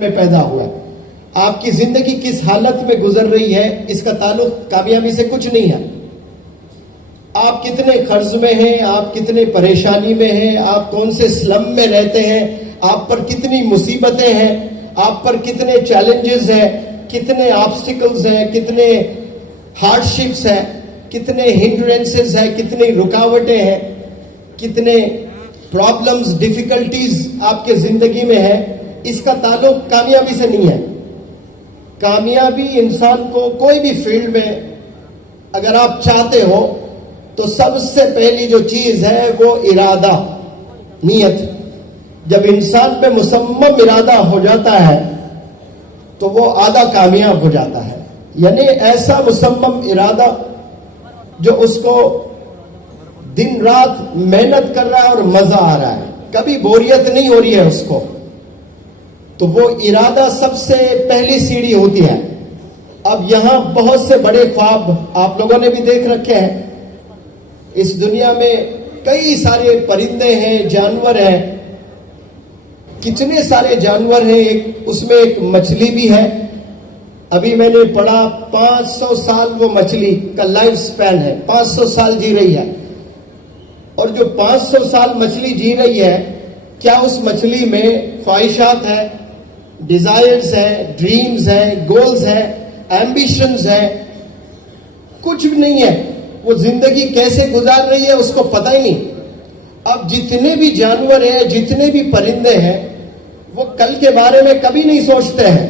میں پیدا ہوا ہے. آپ کی زندگی کس حالت میں گزر رہی ہے اس کا تعلق کامیابی سے کچھ نہیں ہے. آپ کتنے قرض میں ہیں, آپ کتنے پریشانی میں ہیں, آپ کون سے سلم میں رہتے ہیں, آپ پر کتنی مصیبتیں ہیں, آپ پر کتنے چیلنجز ہیں, کتنے آبسٹیکلز ہیں, کتنے ہارڈ شپس ہیں, کتنے ہنڈرنسز ہیں, کتنی رکاوٹیں ہیں, کتنے پرابلمز, ڈیفیکلٹیز آپ کے زندگی میں ہیں, اس کا تعلق کامیابی سے نہیں ہے. کامیابی انسان کو کوئی بھی فیلڈ میں اگر آپ چاہتے ہو تو سب سے پہلی جو چیز ہے وہ ارادہ, نیت. جب انسان پہ مصمم ارادہ ہو جاتا ہے تو وہ آدھا کامیاب ہو جاتا ہے. یعنی ایسا مصمم ارادہ جو اس کو دن رات محنت کر رہا ہے اور مزہ آ رہا ہے, کبھی بوریت نہیں ہو رہی ہے اس کو, تو وہ ارادہ سب سے پہلی سیڑھی ہوتی ہے. اب یہاں بہت سے بڑے خواب آپ لوگوں نے بھی دیکھ رکھے ہیں. اس دنیا میں کئی سارے پرندے ہیں, جانور ہیں, کتنے سارے جانور ہیں. اس میں ایک مچھلی بھی ہے. ابھی میں نے پڑھا 500 سال وہ مچھلی کا لائف سپین ہے, 500 سال جی رہی ہے. اور جو 500 سال مچھلی جی رہی ہے, کیا اس مچھلی میں خواہشات ہیں, ڈیزائرز ہیں, ڈریمز ہیں, گولز ہیں, ایمبیشنز ہیں؟ کچھ بھی نہیں ہے. وہ زندگی کیسے گزار رہی ہے اس کو پتہ ہی نہیں. اب جتنے بھی جانور ہیں, جتنے بھی پرندے ہیں, وہ کل کے بارے میں کبھی نہیں سوچتے ہیں.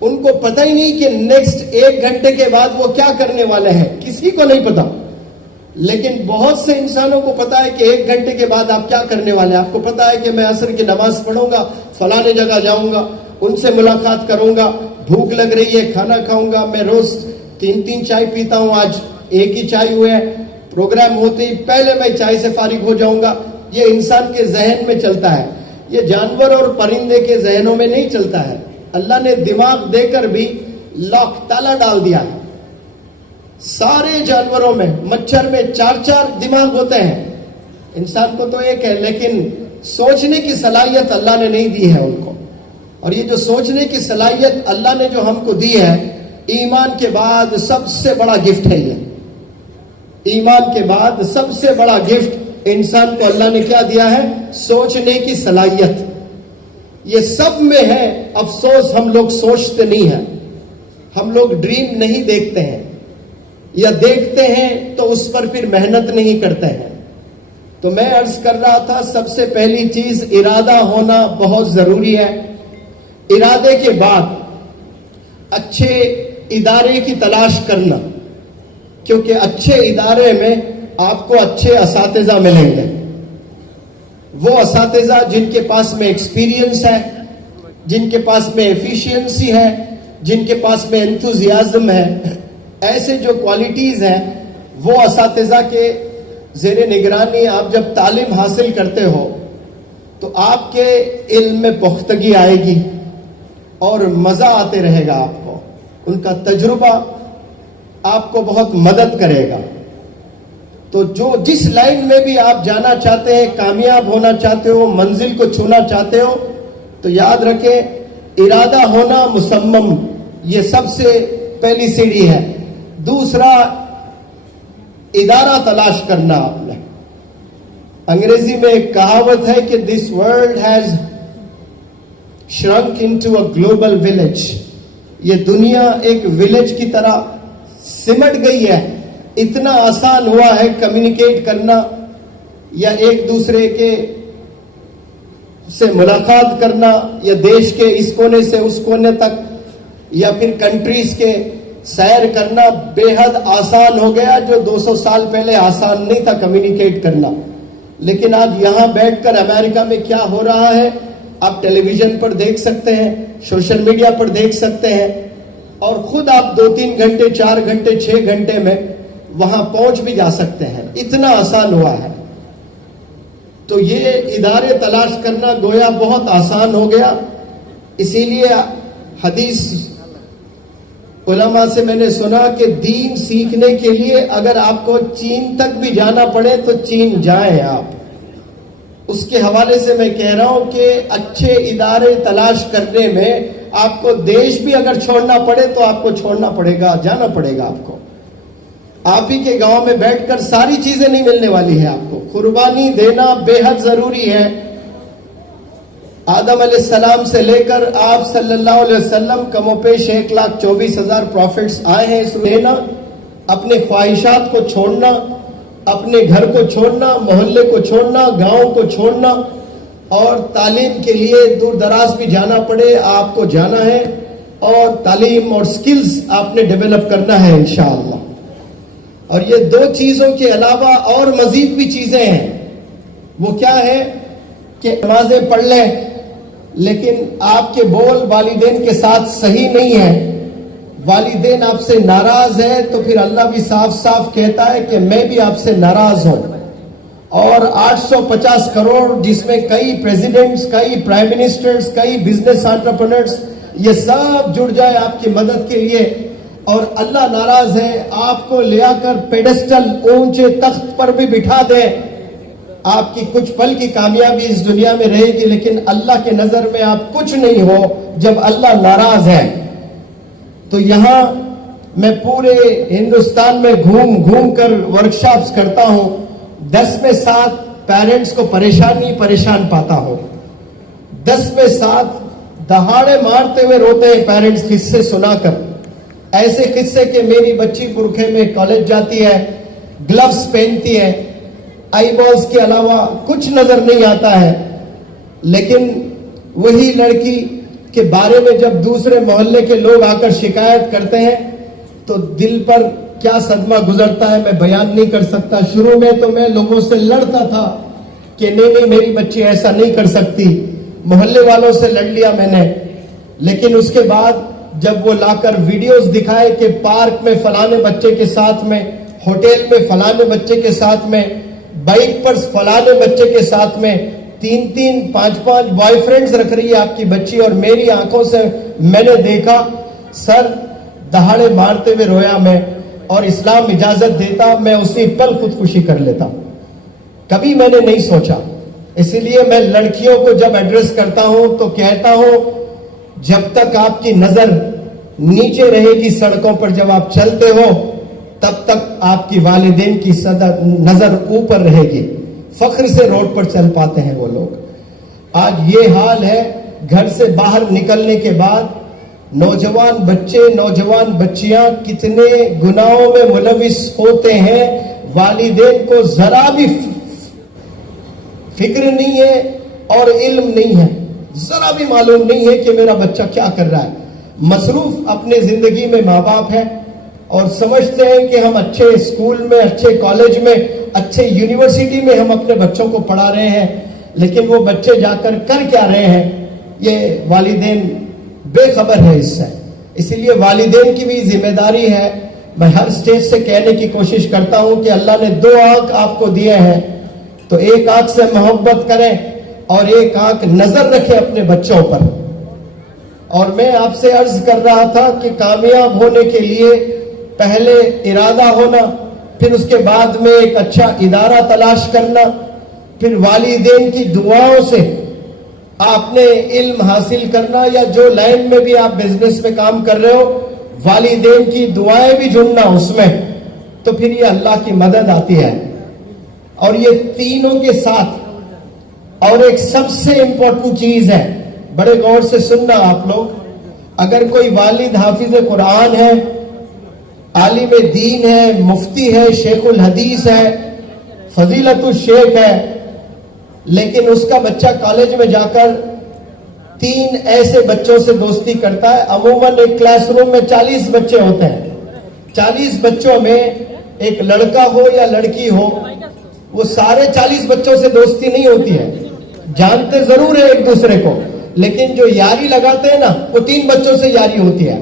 ان کو پتہ ہی نہیں کہ نیکسٹ 1 گھنٹے کے بعد وہ کیا کرنے والے ہیں, کسی کو نہیں پتا. لیکن بہت سے انسانوں کو پتا ہے کہ 1 گھنٹے کے بعد آپ کیا کرنے والے ہیں. آپ کو پتا ہے کہ میں عصر کی نماز پڑھوں گا, فلانے جگہ جاؤں گا, ان سے ملاقات کروں گا, بھوک لگ رہی ہے کھانا کھاؤں گا. میں روز 3 چائے پیتا ہوں, آج 1 ہی چائے ہوئے ہے. پروگرام ہوتے ہی پہلے میں چائے سے فارغ ہو جاؤں گا. یہ انسان کے ذہن میں چلتا ہے, یہ جانور اور پرندے کے ذہنوں میں نہیں چلتا ہے. اللہ نے دماغ دے کر بھی لاک تالا ڈال دیا ہے. سارے جانوروں میں, مچھر میں 4 دماغ ہوتے ہیں, انسان کو تو ایک ہے, لیکن سوچنے کی صلاحیت اللہ نے نہیں دی ہے ان کو. اور یہ جو سوچنے کی صلاحیت اللہ نے جو ہم کو دی ہے, ایمان کے بعد سب سے بڑا گفٹ ہے. یہ ایمان کے بعد سب سے بڑا گفٹ انسان کو اللہ نے کیا دیا ہے؟ سوچنے کی صلاحیت. یہ سب میں ہے. افسوس ہم لوگ سوچتے نہیں ہیں, ہم لوگ ڈریم نہیں دیکھتے ہیں, یا دیکھتے ہیں تو اس پر پھر محنت نہیں کرتے ہیں. تو میں عرض کر رہا تھا, سب سے پہلی چیز ارادہ ہونا بہت ضروری ہے. ارادے کے بعد اچھے ادارے کی تلاش کرنا, کیونکہ اچھے ادارے میں آپ کو اچھے اساتذہ ملیں گے. وہ اساتذہ جن کے پاس میں ایکسپیرینس ہے, جن کے پاس میں ایفیشینسی ہے, جن کے پاس میں انتھوزیازم ہے, ایسے جو کوالٹیز ہیں, وہ اساتذہ کے زیر نگرانی آپ جب تعلیم حاصل کرتے ہو تو آپ کے علم میں پختگی آئے گی اور مزہ آتے رہے گا آپ کو. ان کا تجربہ آپ کو بہت مدد کرے گا. تو جس لائن میں بھی آپ جانا چاہتے ہیں, کامیاب ہونا چاہتے ہو, منزل کو چھونا چاہتے ہو, تو یاد رکھیں ارادہ ہونا مصمم, یہ سب سے پہلی سیڑھی ہے. دوسرا, ادارہ تلاش کرنا. آپ نے انگریزی میں ایک کہاوت ہے کہ this world has shrink into a global village. یہ دنیا ایک ولیج کی طرح سمٹ گئی ہے. اتنا آسان ہوا ہے کمیونیکیٹ کرنا, یا ایک دوسرے کے سے ملاقات کرنا, یا دیش کے اس کونے سے اس کونے تک, یا پھر کنٹریز کے سیر کرنا بے حد آسان ہو گیا, جو 200 سال پہلے آسان نہیں تھا کمیونیکیٹ کرنا. لیکن آج یہاں بیٹھ کر امریکہ میں کیا ہو رہا ہے آپ ٹیلی ویژن پر دیکھ سکتے ہیں, سوشل میڈیا پر دیکھ سکتے ہیں, اور خود آپ 2-3 گھنٹے, 4 گھنٹے, 6 گھنٹے میں وہاں پہنچ بھی جا سکتے ہیں. اتنا آسان ہوا ہے. تو یہ ادارے تلاش کرنا گویا بہت آسان ہو گیا. اسی لیے حدیث علماء سے میں نے سنا کہ دین سیکھنے کے لیے اگر آپ کو چین تک بھی جانا پڑے تو چین جائیں آپ. اس کے حوالے سے میں کہہ رہا ہوں کہ اچھے ادارے تلاش کرنے میں آپ کو دیش بھی اگر چھوڑنا پڑے تو آپ کو چھوڑنا پڑے گا، جانا پڑے گا آپ کو. آپ ہی کے گاؤں میں بیٹھ کر ساری چیزیں نہیں ملنے والی ہے آپ کو. قربانی دینا بے حد ضروری ہے. آدم علیہ السلام سے لے کر آپ صلی اللہ علیہ وسلم کم و پیش 1,24,000 پروفٹس آئے ہیں. اس میں نا اپنے خواہشات کو چھوڑنا، اپنے گھر کو چھوڑنا، محلے کو چھوڑنا، گاؤں کو چھوڑنا، اور تعلیم کے لیے دور دراز بھی جانا پڑے آپ کو جانا ہے، اور تعلیم اور سکلز آپ نے ڈیولپ کرنا ہے انشاءاللہ. اور یہ دو چیزوں کے علاوہ اور مزید بھی چیزیں ہیں. وہ کیا ہے کہ نمازیں پڑھ لیں لیکن آپ کے بول والدین کے ساتھ صحیح نہیں ہے، والدین آپ سے ناراض ہے، تو پھر اللہ بھی صاف صاف کہتا ہے کہ میں بھی آپ سے ناراض ہوں. اور 850 کروڑ جس میں کئی پریزیڈنٹس، کئی پرائم منسٹرز، کئی بزنس انٹرپرینرز، یہ سب جڑ جائے آپ کی مدد کے لیے، اور اللہ ناراض ہے، آپ کو لے آ کر پیڈسٹل اونچے تخت پر بھی بٹھا دے، آپ کی کچھ پل کی کامیابی اس دنیا میں رہے گی، لیکن اللہ کے نظر میں آپ کچھ نہیں ہو جب اللہ ناراض ہے. تو یہاں میں پورے ہندوستان میں گھوم گھوم کر ورکشاپس کرتا ہوں. 10 میں 7 پیرنٹس کو پریشان پاتا ہوں. 10 میں 7 دہاڑے مارتے ہوئے روتے ہیں پیرنٹس قصے سنا کر. ایسے قصے کہ میری بچی برقعے میں کالج جاتی ہے، گلوز پہنتی ہے، آئی بالز کے علاوہ کچھ نظر نہیں آتا ہے، لیکن وہی لڑکی کے بارے میں جب دوسرے محلے کے لوگ آ کر شکایت کرتے ہیں تو دل پر کیا صدمہ گزرتا ہے میں بیان نہیں کر سکتا. شروع میں تو میں لوگوں سے لڑتا تھا کہ نہیں میری بچی ایسا نہیں کر سکتی، محلے والوں سے لڑ لیا میں نے، لیکن اس کے بعد جب وہ لا کر ویڈیوز دکھائے کہ پارک میں فلانے بچے کے ساتھ میں، ہوٹل میں فلانے بچے کے ساتھ میں، بائک پر فلانے بچے کے ساتھ میں 3 5 بوائے فرینڈز رکھ رہی ہے آپ کی بچی، اور میری آنکھوں سے میں نے دیکھا، سر دہاڑے مارتے ہوئے رویا میں. اور اسلام اجازت دیتا میں اسی پل خودکشی کر لیتا. کبھی میں نے نہیں سوچا. اسی لیے میں لڑکیوں کو جب ایڈریس کرتا ہوں تو کہتا ہوں جب تک آپ کی نظر نیچے رہے گی سڑکوں پر، جب آپ چلتے ہو تب تک آپ کی والدین کی نظر اوپر رہے گی. فخر سے روڈ پر چل پاتے ہیں وہ لوگ. آج یہ حال ہے، گھر سے باہر نکلنے کے بعد نوجوان بچے، نوجوان بچیاں کتنے گناہوں میں ملوث ہوتے ہیں، والدین کو ذرا بھی فکر نہیں ہے اور علم نہیں ہے، ذرا بھی معلوم نہیں ہے کہ میرا بچہ کیا کر رہا ہے. مصروف اپنے زندگی میں ماں باپ ہیں اور سمجھتے ہیں کہ ہم اچھے اسکول میں، اچھے کالج میں، اچھے یونیورسٹی میں ہم اپنے بچوں کو پڑھا رہے ہیں، لیکن وہ بچے جا کر کیا رہے ہیں یہ والدین بے خبر ہے اس سے. اسی لیے والدین کی بھی ذمہ داری ہے. میں ہر سٹیج سے کہنے کی کوشش کرتا ہوں کہ اللہ نے 2 آنکھ آپ کو دیے ہیں، تو ایک آنکھ سے محبت کریں اور ایک آنکھ نظر رکھیں اپنے بچوں پر. اور میں آپ سے عرض کر رہا تھا کہ کامیاب ہونے کے لیے پہلے ارادہ ہونا، پھر اس کے بعد میں ایک اچھا ادارہ تلاش کرنا، پھر والدین کی دعاؤں سے آپ نے علم حاصل کرنا، یا جو لائن میں بھی آپ بزنس میں کام کر رہے ہو والدین کی دعائیں بھی جڑنا اس میں، تو پھر یہ اللہ کی مدد آتی ہے. اور یہ تینوں کے ساتھ اور ایک سب سے امپورٹنٹ چیز ہے، بڑے غور سے سننا آپ لوگ. اگر کوئی والد حافظ قرآن ہے، عالم دین ہے، مفتی ہے، شیخ الحدیث ہے، فضیلت الشیخ ہے، لیکن اس کا بچہ کالج میں جا کر 3 ایسے بچوں سے دوستی کرتا ہے. عموماً ایک کلاس روم میں 40 بچے ہوتے ہیں، 40 بچوں میں ایک لڑکا ہو یا لڑکی ہو، وہ سارے 40 بچوں سے دوستی نہیں ہوتی ہے، جانتے ضرور ہے ایک دوسرے کو، لیکن جو یاری لگاتے ہیں نا وہ 3 بچوں سے یاری ہوتی ہے.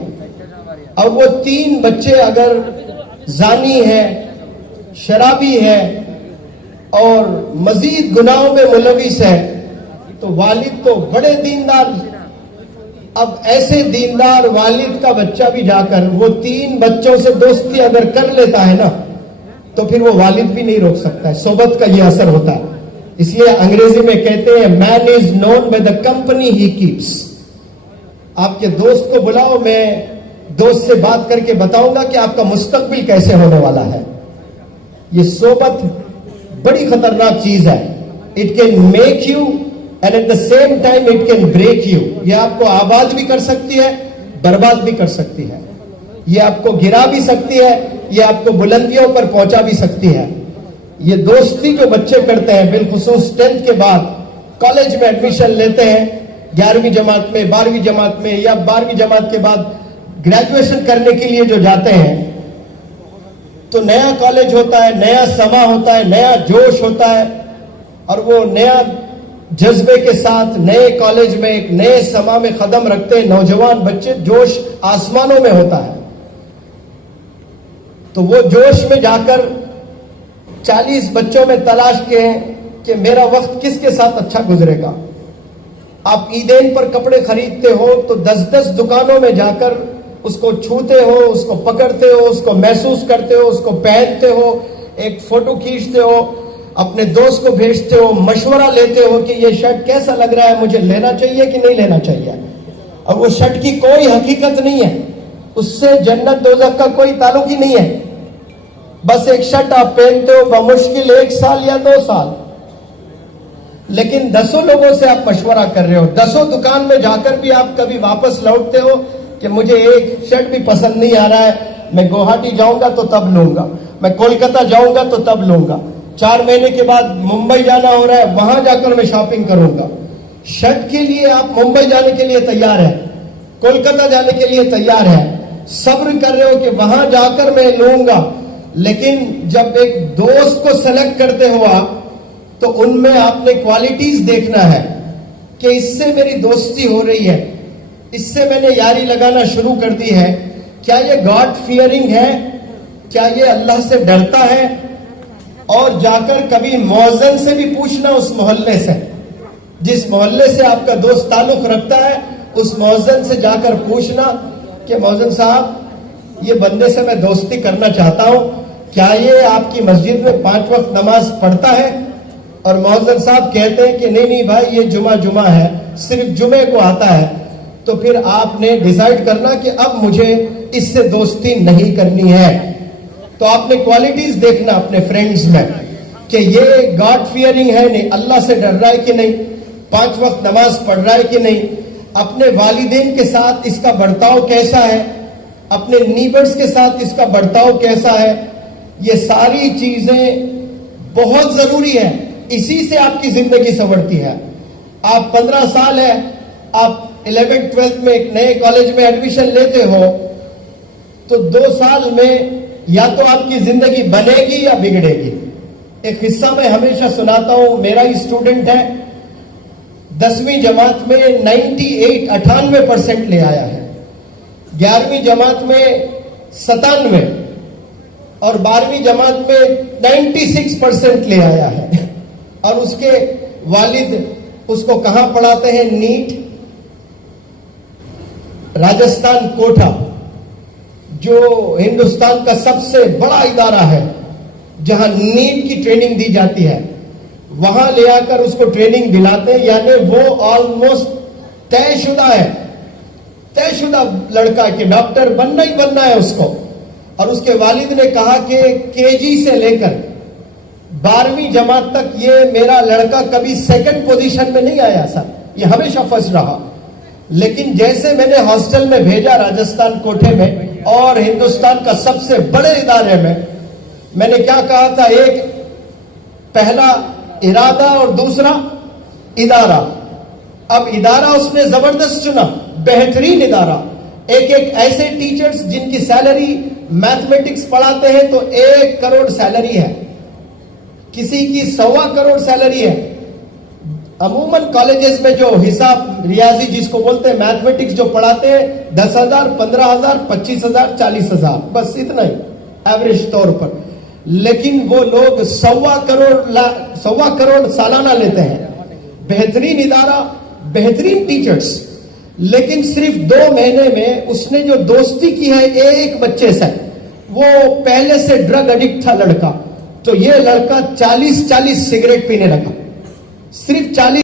اور وہ 3 بچے اگر زانی ہے، شرابی ہے اور مزید گناہوں میں ملوث ہے تو والد تو بڑے دیندار، اب ایسے دیندار والد کا بچہ بھی جا کر وہ 3 بچوں سے دوستی اگر کر لیتا ہے نا تو پھر وہ والد بھی نہیں روک سکتا ہے. صحبت کا یہ اثر ہوتا ہے. اس لیے انگریزی میں کہتے ہیں man is known by the company he keeps. آپ کے دوست کو بلاؤ, میں دوست سے بات کر کے بتاؤں گا کہ آپ کا مستقبل کیسے ہونے والا ہے. یہ صحبت بڑی خطرناک چیز ہے. It can make you and at the same time it can break you. یہ آپ کو آباد بھی کر سکتی ہے, برباد بھی کر سکتی ہے. یہ آپ کو گرا بھی سکتی ہے, یہ آپ کو بلندیوں پر پہنچا بھی سکتی ہے. یہ دوستی جو بچے کرتے ہیں, بالخصوص 10th کے بعد کالج میں ایڈمیشن لیتے ہیں, 11ویں جماعت میں, 12ویں جماعت میں, یا 12ویں جماعت کے بعد گریجویشن کرنے کے لیے جو جاتے ہیں, تو نیا کالج ہوتا ہے, نیا سما ہوتا ہے, نیا جوش ہوتا ہے, اور وہ نیا جذبے کے ساتھ نئے کالج میں ایک نئے سما میں قدم رکھتے ہیں نوجوان بچے. جوش آسمانوں میں ہوتا ہے. تو وہ جوش میں جا کر 40 بچوں میں تلاش کے کہ میرا وقت کس کے ساتھ اچھا گزرے گا. آپ عیدین پر کپڑے خریدتے ہو تو 10 دکانوں میں جا کر اس کو چھوتے ہو, اس کو پکڑتے ہو, اس کو محسوس کرتے ہو, اس کو پہنتے ہو, ایک فوٹو کھینچتے ہو, اپنے دوست کو بھیجتے ہو, مشورہ لیتے ہو کہ یہ شرٹ کیسا لگ رہا ہے, مجھے لینا چاہیے کہ نہیں لینا چاہیے. اور وہ شرٹ کی کوئی حقیقت نہیں ہے, اس سے جنت دوزخ کا کوئی تعلق ہی نہیں ہے. بس ایک شرٹ آپ پہنتے ہو بمشکل 1 سال یا 2 سال, لیکن 10 لوگوں سے آپ مشورہ کر رہے ہو. 10 دکان میں جا کر بھی آپ کبھی واپس لوٹتے ہو کہ مجھے ایک شرٹ بھی پسند نہیں آ رہا ہے, میں گوہاٹی جاؤں گا تو تب لوں گا, میں کولکتہ جاؤں گا تو تب لوں گا, 4 مہینے کے بعد ممبئی جانا ہو رہا ہے, وہاں جا کر میں شاپنگ کروں گا. شرٹ کے لیے آپ ممبئی جانے کے لیے تیار ہیں, کولکتہ جانے کے لیے تیار ہیں, صبر کر رہے ہو کہ وہاں جا کر میں لوں گا. لیکن جب ایک دوست کو سلیکٹ کرتے ہو آپ, تو ان میں آپ نے کوالٹیز دیکھنا ہے کہ اس سے میری دوستی ہو رہی ہے, اس سے میں نے یاری لگانا شروع کر دی ہے. کیا یہ گاڈ فیئرنگ ہے, کیا یہ اللہ سے ڈرتا ہے. اور جا کر کبھی مؤذن سے بھی پوچھنا, اس محلے سے, جس محلے سے آپ کا دوست تعلق رکھتا ہے, اس مؤذن سے جا کر پوچھنا کہ مؤذن صاحب یہ بندے سے میں دوستی کرنا چاہتا ہوں, کیا یہ آپ کی مسجد میں 5 وقت نماز پڑھتا ہے. اور مؤذن صاحب کہتے ہیں کہ نہیں بھائی یہ جمعہ ہے, صرف جمعے کو آتا ہے. تو پھر آپ نے ڈیسائیڈ کرنا کہ اب مجھے اس سے دوستی نہیں کرنی ہے. تو آپ نے کوالٹیز دیکھنا اپنے فرینڈز میں کہ یہ گاڈ فیئرنگ ہے نہیں, اللہ سے ڈر رہا ہے کہ نہیں, 5 وقت نماز پڑھ رہا ہے کہ نہیں, اپنے والدین کے ساتھ اس کا برتاؤ کیسا ہے, اپنے نیبرز کے ساتھ اس کا برتاؤ کیسا ہے. یہ ساری چیزیں بہت ضروری ہیں, اسی سے آپ کی زندگی سنورتی ہے. آپ 15 سال ہے, آپ 11th 12th میں ایک نئے کالج میں ایڈمیشن لیتے ہو, تو 2 سال میں یا تو آپ کی زندگی بنے گی یا بگڑے گی. ایک قصہ میں ہمیشہ سناتا ہوں, میرا ہی اسٹوڈنٹ ہے, 10ویں جماعت میں 98% لے آیا ہے, 11ویں جماعت میں 97, اور 12ویں جماعت میں 96% لے آیا ہے. اور اس کے والد اس کو کہاں پڑھاتے ہیں, نیٹ راجستھان کوٹا, جو ہندوستان کا سب سے بڑا ادارہ ہے جہاں نیٹ کی ٹریننگ دی جاتی ہے, وہاں لے آ کر اس کو ٹریننگ دلاتے ہیں. یعنی وہ آلموسٹ طے شدہ لڑکا کہ ڈاکٹر بننا ہی بننا ہے اس کو. اور اس کے والد نے کہا کہ KG سے لے کر 12ویں جماعت تک یہ میرا لڑکا کبھی 2nd پوزیشن میں نہیں آیا سر, یہ ہمیشہ فرسٹ رہا. لیکن جیسے میں نے ہاسٹل میں بھیجا راجستھان کوٹے میں اور ہندوستان کا سب سے بڑے ادارے میں نے کیا کہا تھا, ایک پہلا ارادہ اور دوسرا ادارہ. اب ادارہ اس نے زبردست چنا, بہترین ادارہ, ایک ایسے ٹیچرز جن کی سیلری میتھمیٹکس پڑھاتے ہیں تو 1 کروڑ سیلری ہے, کسی کی 1.25 کروڑ سیلری ہے. عموماً کالجز میں جو حساب ریاضی جس کو بولتے ہیں میتھمیٹکس جو پڑھاتے ہیں 10,000 15,000 25,000 40,000, بس اتنا ہی ایوریج طور پر. لیکن وہ لوگ 1.25 کروڑ سالانہ لیتے ہیں. بہترین ادارہ, بہترین ٹیچرز, لیکن صرف 2 مہینے میں اس نے جو دوستی کی ہے ایک بچے سے, وہ پہلے سے ڈرگ ایڈکٹ تھا لڑکا, تو یہ لڑکا 40 سگریٹ پینے لگا. صرف 40